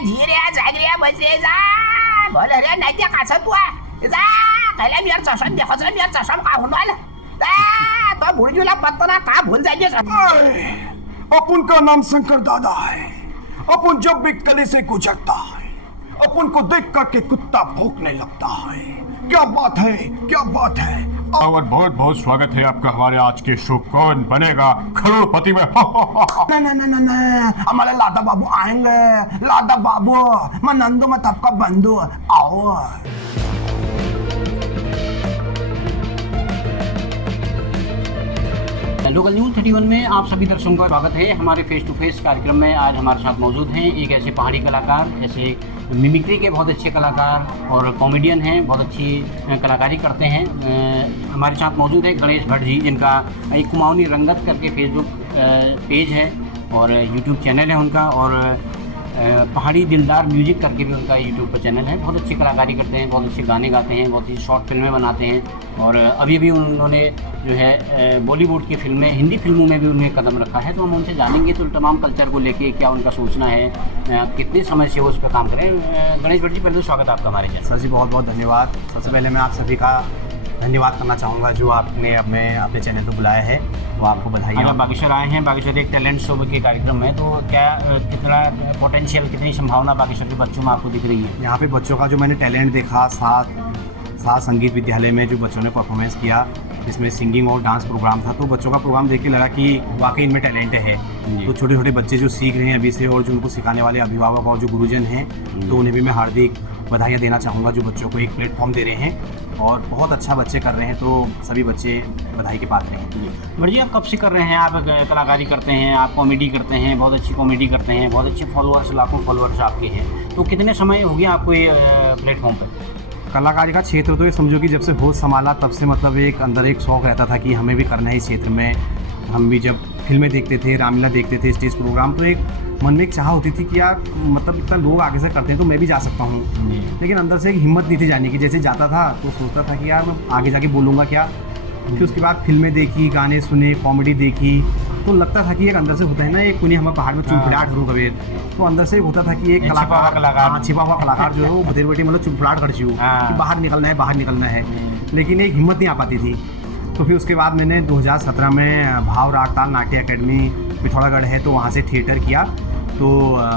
झिऱ्या झागऱ्या बसरे जा भले रे नाही त्या कासत तू जा कैला मियर चषण देखाच मियर चषण का होऊन आलं जा तो भुर्जीला पत्ता का भूल जायचे अपन का नाम शंकर दादा है। अपन जब भी कले से गुजरता है अपन को देख करके कुत्ता भौंकने लगता है। क्या बात है, क्या बात है। और बहुत बहुत स्वागत है आपका हमारे आज के शो कौन बनेगा करोड़पति में। नहीं, हमारे लादा बाबू आएंगे। लादा बाबू मैं नंदू मैं सबका बंधु आओ। लोकल न्यूज़ 31 में आप सभी दर्शकों का स्वागत है। हमारे फेस टू फेस कार्यक्रम में आज हमारे साथ मौजूद हैं एक ऐसे पहाड़ी कलाकार, ऐसे मिमिक्री के बहुत अच्छे कलाकार और कॉमेडियन हैं, बहुत अच्छी कलाकारी करते हैं। हमारे साथ मौजूद है गणेश भट्ट जी, जिनका एक कुमाऊनी रंगत करके फेसबुक पेज है और यूट्यूब चैनल है उनका, और पहाड़ी दिलदार म्यूजिक करके भी उनका यूट्यूब पर चैनल है। बहुत अच्छी कलाकारी करते हैं, बहुत अच्छे गाने गाते हैं, बहुत ही शॉर्ट फिल्में बनाते हैं और अभी उन्होंने जो है बॉलीवुड की फिल्में, हिंदी फिल्मों में भी उन्हें कदम रखा है। तो हम उनसे जानेंगे तो तमाम कल्चर को लेके क्या उनका सोचना है, कितने समय से वो उस पर काम करें। गणेश भट्ट जी, पहले तो स्वागत आपका हमारे चैनल। सर जी बहुत बहुत धन्यवाद। सबसे पहले मैं आप सभी का धन्यवाद करना चाहूँगा जो आपने अपने चैनल पर बुलाया है, वो आपको बधाई। आप बागेश्वर आए हैं, बागेश्वर एक टैलेंट शो के कार्यक्रम में, तो क्या कितना पोटेंशियल, कितनी संभावना बागेश्वर के बच्चों में आपको दिख रही है? यहाँ पे बच्चों का जो मैंने टैलेंट देखा, सात संगीत विद्यालय में जो बच्चों ने परफॉर्मेंस किया, इसमें सिंगिंग और डांस प्रोग्राम था, तो बच्चों का प्रोग्राम देख के लगा कि वाकई इनमें टैलेंट है। तो छोटे छोटे बच्चे जो सीख रहे हैं अभी से और जो उनको सिखाने वाले अभिभावक और जो गुरुजन हैं, तो उन्हें भी मैं हार्दिक बधाइयाँ देना चाहूँगा जो बच्चों को एक प्लेटफॉर्म दे रहे हैं और बहुत अच्छा बच्चे कर रहे हैं, तो सभी बच्चे बधाई के पात्र हैं। भट्ट जी, आप कब से कर रहे हैं? आप कलाकारी करते हैं, आप कॉमेडी करते हैं, बहुत अच्छी कॉमेडी करते हैं, बहुत अच्छे फॉलोअर्स, लाखों फॉलोअर्स आपके हैं, तो कितने समय हो गया आपको ये प्लेटफॉर्म पर? कलाकारी का क्षेत्र तो ये समझो कि जब से होश संभाला तब से मतलब एक अंदर एक शौक़ रहता था कि हमें भी करना है इस क्षेत्र में। हम भी जब फिल्में देखते थे, रामलीला देखते थे, स्टेज प्रोग्राम, तो एक मन में एक चाह होती थी कि यार मतलब इतना लोग आगे से करते हैं तो मैं भी जा सकता हूँ। लेकिन अंदर से एक हिम्मत नहीं थी जाने की। जैसे जाता था तो सोचता था कि यार मैं आगे जाके बोलूँगा क्या। फिर उसके बाद फिल्में देखी, गाने सुने, कॉमेडी देखी, तो लगता था कि एक अंदर से होता है ना, एक कुनी हमें पहाड़ में चुपड़ाहट हो कबीर, तो अंदर से होता था कि एक कलाकार, छिपा हुआ कलाकार जो है वो बधेर बेटी मतलब चुपड़ाहट कर चुकी कि बाहर निकलना है, लेकिन एक हिम्मत नहीं आ पाती थी। तो फिर उसके बाद मैंने 2017 में भाव राग ताल नाट्य अकेडमी पिथौरागढ़ है, तो वहाँ से थिएटर किया। तो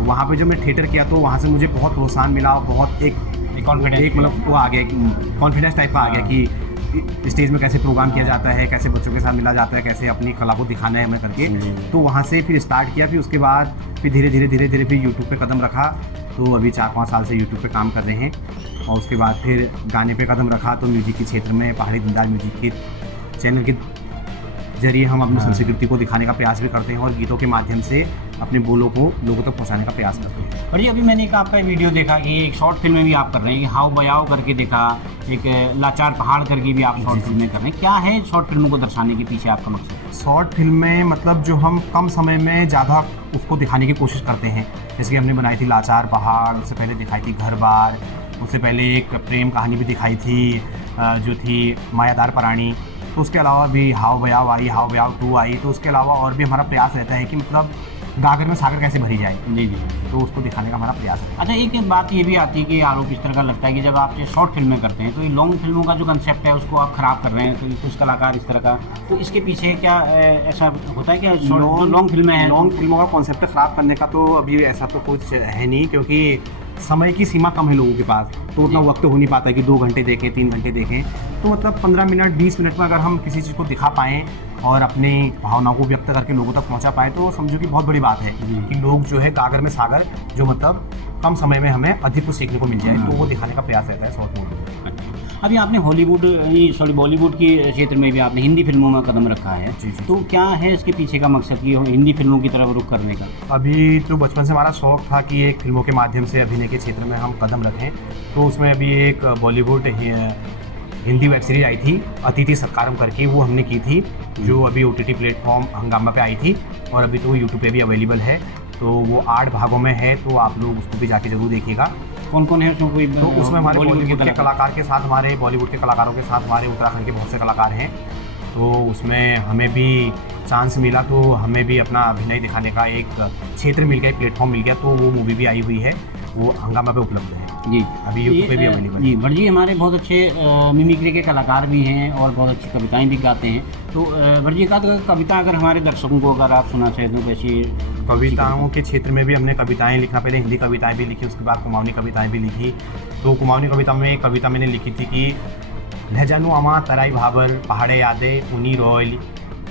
वहाँ पे जब मैं थिएटर किया तो वहाँ से मुझे बहुत प्रोत्साहन मिला और बहुत एक मतलब वो आ गया, कॉन्फिडेंस टाइप का आ गया कि स्टेज में कैसे प्रोग्राम किया जाता है, कैसे बच्चों के साथ मिला जाता है, कैसे अपनी कला को दिखाना है हमें करके। तो वहाँ से फिर स्टार्ट किया। फिर उसके बाद फिर धीरे धीरे फिर यूट्यूब पे कदम रखा। तो अभी 4-5 साल से यूट्यूब पे काम कर रहे हैं। और उसके बाद फिर गाने पे कदम रखा, तो म्यूजिक के क्षेत्र में पहाड़ी दिलदार म्यूजिक के चैनल के जरिए हम अपनी संस्कृति को दिखाने का प्रयास भी करते हैं और गीतों के माध्यम से अपने बोलों को लोगों तक पहुंचाने का प्रयास करते हैं। और ये अभी मैंने एक आपका वीडियो देखा कि एक शॉर्ट फिल्म में भी आप कर रहे हैं, कि हाव बयाव करके देखा, एक लाचार पहाड़ करके भी आप शॉर्ट फिल्में कर रहे हैं। क्या है शॉर्ट फिल्मों को दर्शाने के पीछे आपका मकसद? शॉर्ट फिल्में मतलब जो हम कम समय में ज़्यादा उसको दिखाने की कोशिश करते हैं। जैसे कि हमने बनाई थी लाचार पहाड़, उससे पहले दिखाई थी घर बार, उससे पहले एक प्रेम कहानी भी दिखाई थी जो थी मायादार प्राणी। तो उसके अलावा भी हाव बयाव आई, हाव बयाव 2 आई। तो उसके अलावा और भी हमारा प्रयास रहता है कि मतलब गागर में सागर कैसे भरी जाए। जी, तो उसको दिखाने का हमारा प्रयास है। अच्छा, एक बात ये भी आती है कि आरोप इस तरह का लगता है कि जब आप ये शॉर्ट फिल्में करते हैं तो ये लॉन्ग फिल्मों का जो कंसेप्ट है उसको आप ख़राब कर रहे हैं, तो कुछ कलाकार इस तरह का, तो इसके पीछे क्या ऐसा होता है? क्या लॉन्ग फिल्में हैं, लॉन्ग फिल्मों का कॉन्सेप्ट ख़राब करने का तो अभी ऐसा तो कुछ है नहीं, क्योंकि समय की सीमा कम है लोगों के पास, तो उतना वक्त हो नहीं पाता है कि 2 घंटे देखें, 3 घंटे देखें। तो मतलब 15 मिनट 20 मिनट में अगर हम किसी चीज़ को दिखा पाएँ और अपनी भावनाओं को व्यक्त करके लोगों तक पहुंचा पाए, तो समझो कि बहुत बड़ी बात है कि लोग जो है गागर में सागर, जो मतलब कम समय में हमें अधिक कुछ सीखने को मिल जाए, तो वो दिखाने का प्रयास रहता है शॉर्ट मूवी। अभी आपने बॉलीवुड के क्षेत्र में भी आपने हिंदी फिल्मों में कदम रखा है। जी। तो क्या है इसके पीछे का मकसद कि हिंदी फिल्मों की तरफ रुख करने का? अभी तो बचपन से हमारा शौक़ था कि एक फिल्मों के माध्यम से अभिनय के क्षेत्र में हम कदम रखें। तो उसमें अभी एक बॉलीवुड हिंदी वेब सीरीज आई थी अतिथि सत्कारम करके, वो हमने की थी, जो अभी OTT प्लेटफॉर्म हंगामा पे आई थी और अभी तो यूट्यूब पे भी अवेलेबल है। तो वो 8 भागों में है, तो आप लोग उसको भी जाके जरूर देखिएगा। कौन कौन है उसमें? कोई तो उसमें हमारे बॉलीवुड के कलाकार के साथ, हमारे बॉलीवुड के कलाकारों के साथ हमारे उत्तराखंड के बहुत से कलाकार हैं। तो उसमें हमें भी चांस मिला, तो हमें भी अपना अभिनय दिखाने का एक क्षेत्र मिल गया, एक प्लेटफॉर्म मिल गया, तो वो मूवी भी आई हुई है। वो हंगामा पे उपलब्ध है। जी अभी यूट्यूब पे भी अवेलेबल है। जी भट्ट जी हमारे बहुत अच्छे मिमिक्री के कलाकार भी हैं और बहुत अच्छी कविताएं भी गाते हैं। तो भट्ट जी का कविता अगर हमारे दर्शकों को अगर आप सुना चाहें तो कैसी? कविताओं के क्षेत्र में भी हमने कविताएं लिखना, पहले हिंदी कविताएं भी लिखी, उसके बाद कुमाऊनी कविताएं भी लिखी। तो कुमाऊनी कविता में एक कविता मैंने लिखी थी कि लहजानु अमा तराई भाबर पहाड़े यादे उनी रोयली,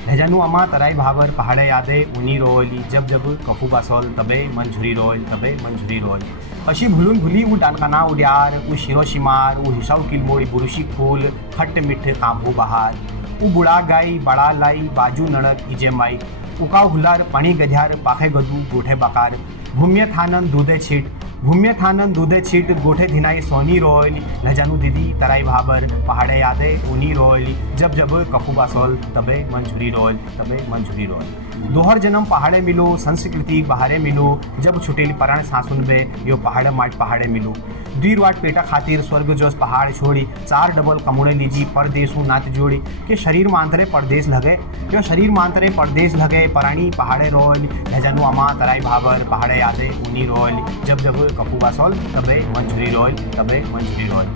लहजानु अमा तराई भाबर पहाड़े यादे उनी रोयली, जब जब कफू बासोल तबे मंझुरी रोयल, तबे मंझुरी रोयल, अशी भुलून भुली उ डानकाना उड्यार, उ शिरोशिमार, उ हिसाव किलमोड़ी बुरुशी फूल, खट्ट मिठ्ठ कांभू बहार, उ बुढ़ा गाई बड़ा लाई बाजू नड़क इजे माई, उकाव हुलार पाणी गध्यार पाखे गदू गोठे बकार, भूम्य थानन दूधे छीट, भूम्य थानन दूधे छीट, गोठे धिनाई सोनी रोयली, लहजानु दीदी तराई भाबर पहाड़े यादे उनी रोयली, जब जब कफू बासोल तबे मंझुरी रोयल, तबे मंझुरी रोयल, दोहर जन्म पहाड़े मिलो संस्कृति बहारे मिलो, जब छुटेली पराण सांसुन बे यो पहाड़ माट पहाड़े मिलो, द्वीर वाट पेटा खातिर स्वर्ग जोस पहाड़ छोड़ी, चार डबल कमुड़े लीजी परदेसु नात जोड़ी, के शरीर मांतरे परदेश लगे, यो शरीर मांतरे परदेश लगे, पराणी पहाड़े रोयली, लहजानु अमा तराई भाबर पहाड़े यादे उनी रोयली, जब जब कफू बासोल तबे मंझुरी रोयल, तबे मंझुरी रोयल।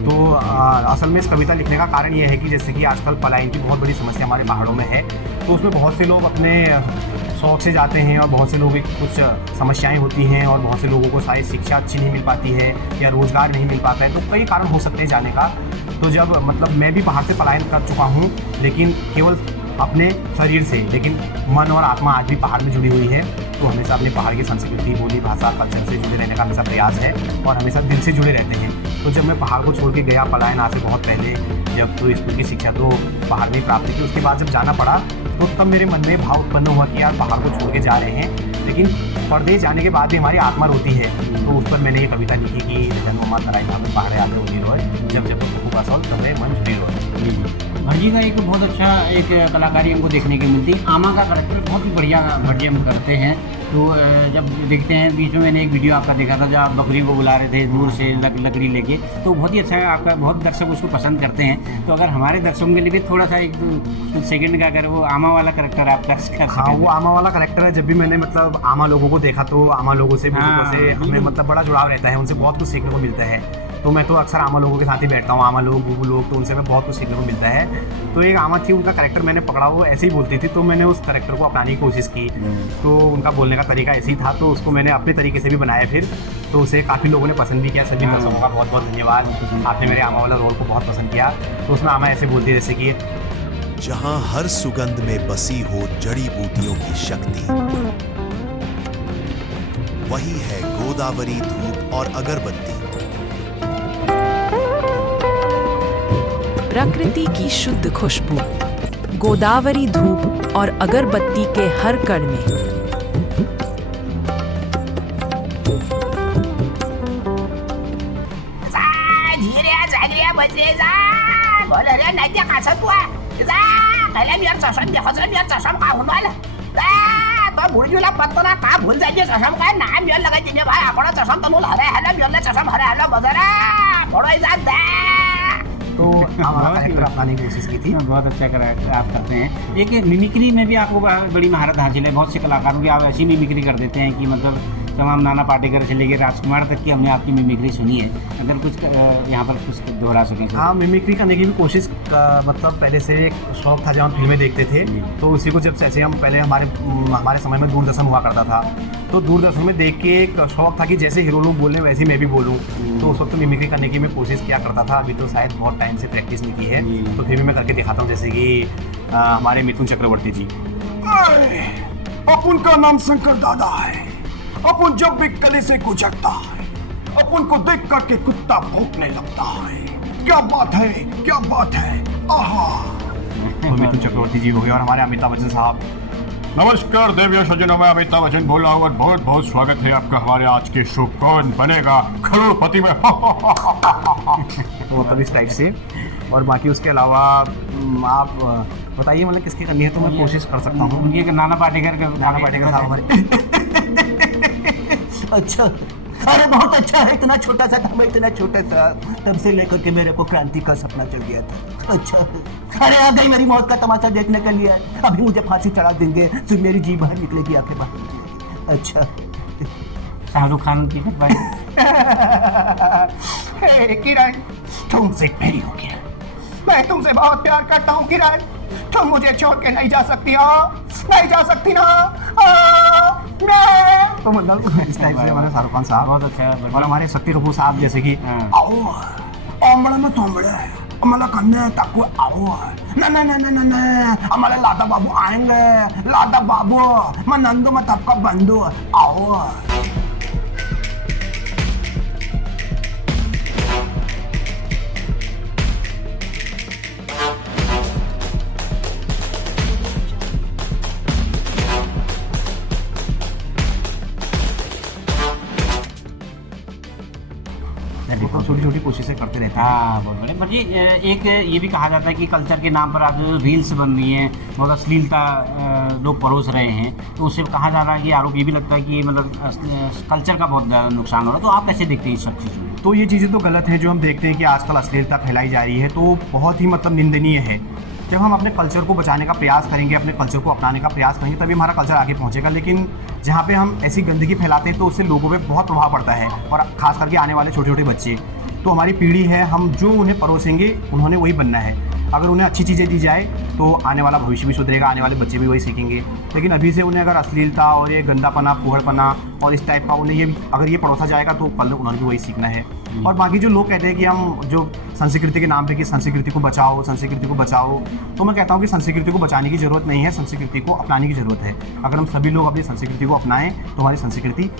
तो असल में इस कविता लिखने का कारण ये है कि जैसे कि आजकल पलायन की बहुत बड़ी समस्या हमारे पहाड़ों में है, तो उसमें बहुत से लोग अपने शौक से जाते हैं और बहुत से लोग कुछ समस्याएं होती हैं और बहुत से लोगों को शायद शिक्षा अच्छी नहीं मिल पाती है या रोज़गार नहीं मिल पाता है, तो कई कारण हो सकते हैं जाने का। तो जब मतलब मैं भी पहाड़ से पलायन कर चुका हूँ, लेकिन केवल अपने शरीर से, लेकिन मन और आत्मा आज भी पहाड़ में जुड़ी हुई है। तो हमेशा अपने पहाड़ की संस्कृति, बोली, भाषा, कल्चर से जुड़े रहने का हमेशा प्रयास है और हमेशा दिल से जुड़े रहते हैं। तो जब मैं पहाड़ को छोड़ के गया पलायन आज से बहुत पहले, जब तो स्कूल की शिक्षा तो पहाड़ में प्राप्त की, उसके बाद जब जाना पड़ा तो तब मेरे मन में भाव उत्पन्न हुआ कि यार पहाड़ को छोड़ के जा रहे हैं, लेकिन परदेश जाने के बाद भी हमारी आत्मा रोती है। तो उस पर मैंने ये कविता लिखी कि जन्म तराई भाबर पहाड़े यादे उनी रोय, जब जब कफू बासोल तबे मंझुरी रोयल। भट्ट जी का एक बहुत अच्छा एक कलाकारी हमको देखने की मिलती है। आमा का करेक्टर बहुत ही बढ़िया भट्ट जी हम करते हैं। तो जब देखते हैं, बीच में मैंने एक वीडियो आपका देखा था जब आप बकरी को बुला रहे थे दूर से लकड़ी लेके, तो बहुत ही अच्छा है आपका, बहुत दर्शक उसको पसंद करते हैं। तो अगर हमारे दर्शकों के लिए भी थोड़ा सा एक कुछ सेकंड का अगर वो आमा वाला करेक्टर आप कर सकते हैं। हाँ, वो आमा वाला करेक्टर है। जब भी मैंने मतलब आमा लोगों को देखा तो आमा लोगों से, बुजुर्गों से हमें मतलब बड़ा जुड़ाव रहता है, उनसे बहुत कुछ सीखने को मिलता है। तो मैं तो अक्सर आमा लोगों के साथ ही बैठता हूँ, आमा लोग, बुबू लोग, तो उनसे मैं बहुत कुछ सीखने को मिलता है। तो एक आमा थी, उनका करेक्टर मैंने पकड़ा, वो ऐसे ही बोलती थी, तो मैंने उस करेक्टर को अपनाने की कोशिश की। तो उनका बोलने का तरीका ऐसे ही था, तो उसको मैंने अपने तरीके से भी बनाया फिर, तो उसे काफ़ी लोगों ने पसंद भी किया। सभी दर्शकों का बहुत बहुत धन्यवाद, आपने मेरे आमा वाला रोल को बहुत पसंद किया। तो उसमें आमा ऐसे बोलती है जैसे कि जहां हर सुगंध में बसी हो जड़ी बूटियों की शक्ति, वही है गोदावरी धूप और अगरबत्ती। प्रकृति की शुद्ध खुशबू, गोदावरी धूप और अगरबत्ती के हर कण में। झिऱ्या झाल्या बसले जा बोल रे नाही त्या कासत वा जा पहिला मी चषम देखो मी चषम का होऊन आला तो बुर्जूला पत्तोना का भूल जायचे चषम काय नाम येल लगायचे ने भाई आपण चषम तनुल हरे हला मी चषम हरे हला बजरा बड़ोई जा दे। तो हमारा करेक्टर अपनाने की कोशिश की थी। बहुत अच्छा करेक्टर आप करते हैं। एक मिमिक्री में भी आपको बड़ी महारत हासिल है। बहुत से कलाकारों की आप ऐसी मिमिक्री कर देते हैं कि मतलब तमाम नाना पाटेकर से लेकर राजकुमार तक की हमने आपकी मिमिक्री सुनी है। अगर कुछ यहाँ पर कुछ दोहरा सकें। हाँ, मिमिक्री करने की भी कोशिश मतलब पहले से एक शौक था। जब हम फिल्में देखते थे तो उसी को, जब जैसे हम पहले हमारे समय में दूरदर्शन हुआ करता था, तो दूरदर्शन में देख के एक शौक था कि जैसे हीरो लोग बोल रहे वैसे मैं भी बोलूँ। तो उस वक्त मिमिक्री करने की मैं कोशिश किया करता था। अभी तो शायद बहुत टाइम से प्रैक्टिस नहीं की है, तो फिर भी मैं करके दिखाता हूँ। जैसे कि हमारे मिथुन चक्रवर्ती जी। अपन का नाम शंकर दादा है। अपन जब भी गले से गुजरता है, अपन को देख करके कुत्ता भौंकने लगता है। क्या बात है, क्या बात है, आहा। तो मिथुन चक्रवर्ती जी हो गए और हमारे अमिताभ बच्चन साहब। नमस्कार देवियों सज्जनों, मैं अमिताभ बच्चन बोल रहा हूँ और बहुत बहुत स्वागत है आपका हमारे आज के शो कौन बनेगा करोड़पति में। तो मतलब इस टाइप से। और बाकी उसके अलावा आप बताइए मतलब किसकी करनी है, तो मैं कोशिश कर सकता हूँ। उनकी नाना पाटेकर साहब हमारे। अच्छा, अरे बहुत अच्छा है। इतना छोटा सा था मैं, इतना छोटा सा, तब से लेकर के मेरे को क्रांति का सपना चल गया था। अच्छा, अरे आ गई मेरी मौत का तमाशा देखने के लिए। अभी मुझे फांसी चढ़ा देंगे, फिर मेरी जी बाहर निकलेगी, आंखें बाहर निकलेगी। अच्छा, शाहरुख खान की भाई हे किरण, तुमसे मेरी हो किरण, मैं तुमसे बहुत प्यार करता हूँ किरण, तुम मुझे छोड़ के नहीं जा सकती हो, नहीं जा सकती ना। मैं तो मतलब इस टाइप से हमारे शाहरुख खान साहब बहुत अच्छा है। और हमारे शक्ति कपूर साहब जैसे कि आओ आम्हाला में तोंबड़े आम्हाला करने ताकू आओ ना ना ना ना ना ना हमारे लादा बाबू आएंगे, लादा बाबू मैं नंदू मैं तबका बंधु आओ। छोटी छोटी कोशिशें करते रहते हैं। हाँ बहुत बड़े पर जी एक ये भी कहा जाता है कि कल्चर के नाम पर आज रील्स बन रही हैं, बहुत अश्लीलता लोग परोस रहे हैं, तो उससे कहा जा रहा है कि आरोप ये भी लगता है कि मतलब कल्चर का बहुत ज़्यादा नुकसान हो रहा है। तो आप कैसे देखते हैं इस सब चीज़ों में? तो ये चीज़ें तो गलत है जो हम देखते हैं कि आजकल अश्लीलता फैलाई जा रही है, तो बहुत ही मतलब निंदनीय है। जब हम अपने कल्चर को बचाने का प्रयास करेंगे, अपने कल्चर को अपनाने का प्रयास करेंगे, तभी हमारा कल्चर आगे पहुंचेगा। लेकिन जहाँ पे हम ऐसी गंदगी फैलाते हैं तो उससे लोगों पे बहुत प्रभाव पड़ता है, और खास करके आने वाले छोटे छोटे बच्चे, तो हमारी पीढ़ी है, हम जो उन्हें परोसेंगे उन्होंने वही बनना है। अगर उन्हें अच्छी चीज़ें दी जाए तो आने वाला भविष्य भी सुधरेगा, आने वाले बच्चे भी वही सीखेंगे। लेकिन अभी से उन्हें अगर अश्लीलता और ये गंदापना, फूहड़पना और इस टाइप का उन्हें ये अगर ये परोसा जाएगा तो कल उन्होंने भी वही सीखना है। और बाकी जो लोग कहते हैं कि हम जो संस्कृति के नाम पे कि संस्कृति को बचाओ, संस्कृति को बचाओ, तो मैं कहता हूँ कि संस्कृति को बचाने की ज़रूरत नहीं है, संस्कृति को अपनाने की ज़रूरत है। अगर हम सभी लोग अपनी संस्कृति को अपनाएं तो हमारी संस्कृति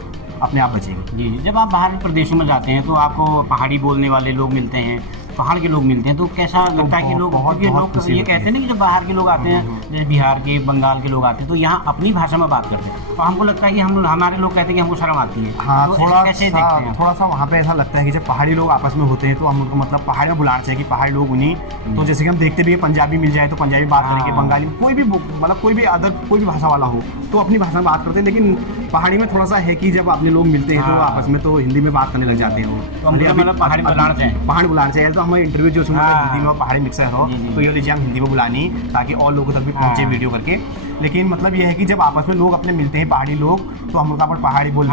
अपने आप बचेगी। जी, जब आप बाहर प्रदेशों में जाते हैं तो आपको पहाड़ी बोलने वाले लोग मिलते हैं, पहाड़ के लोग मिलते हैं, तो कैसा लगता है कि लोग, क्योंकि लोग ये कहते हैं ना कि जब बाहर के लोग आते हैं, जैसे बिहार के, बंगाल के लोग आते हैं, तो यहाँ अपनी भाषा में बात करते हैं, तो हमको लगता है कि हमारे लोग कहते हैं कि हमको शर्म आती है। हाँ, तो कैसे देखते हैं? थोड़ा सा वहाँ पे ऐसा लगता है कि जब पहाड़ी लोग आपस में होते हैं तो हम उनको मतलब पहाड़ में बुलाना चाहिए कि पहाड़ी लोग उन्हीं, तो जैसे कि हम देखते भी पंजाबी मिल जाए तो पंजाबी बात करेंगे, बंगाली कोई भी मतलब कोई भी अदर कोई भी भाषा वाला हो तो अपनी भाषा में बात करते हैं। लेकिन पहाड़ी में थोड़ा सा है कि जब अपने लोग मिलते हैं तो आपस में तो हिंदी में बात करने लग जाते हैं। मतलब पहाड़ी बुलाना चाहिए, पहाड़ी बुलाना चाहिए। तो हमारे इंटरव्यू जो सुना हिंदी में और पहाड़ी मिक्सर हो तो ये लीजिए हम हिंदी में बुलानी ताकि और लोगों तक भी पहुंचे वीडियो करके। लेकिन मतलब ये है कि जब आपस में लोग अपने मिलते हैं पहाड़ी लोग तो हम लोग पर पहाड़ी बोल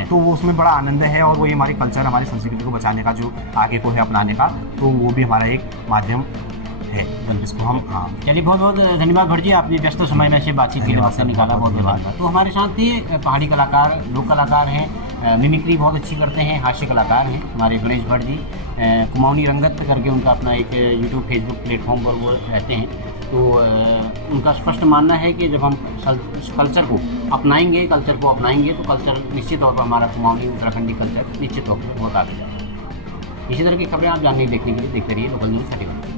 तो वो उसमें बड़ा आनंद है, और वो ये हमारी कल्चर, हमारी संस्कृति को बचाने का जो आगे को है अपनाने का, तो वो भी हमारा एक माध्यम है जिसको हम चलिए बहुत बहुत धन्यवाद भट्ट जी, आपने व्यस्त समय में से बातचीत के लिए वक्त निकाला, बहुत धन्यवाद। तो हमारे साथ ये पहाड़ी कलाकार, लोक कलाकार हैं, मिमिक्री बहुत अच्छी करते हैं, हास्य कलाकार हैं हमारे गणेश भट्ट जी। कुमाऊनी रंगत करके उनका अपना एक यूट्यूब फेसबुक प्लेटफॉर्म पर वो रहते हैं। तो उनका स्पष्ट मानना है कि जब हम कल्चर को अपनाएंगे तो कल्चर निश्चित तौर पर हमारा कुमाऊनी उत्तराखंडी कल्चर निश्चित तौर पर बहुत आगे जाएगा। इसी तरह की खबरें आप जानने देखने के लिए देखते रहिए लोकल न्यूज़ 31।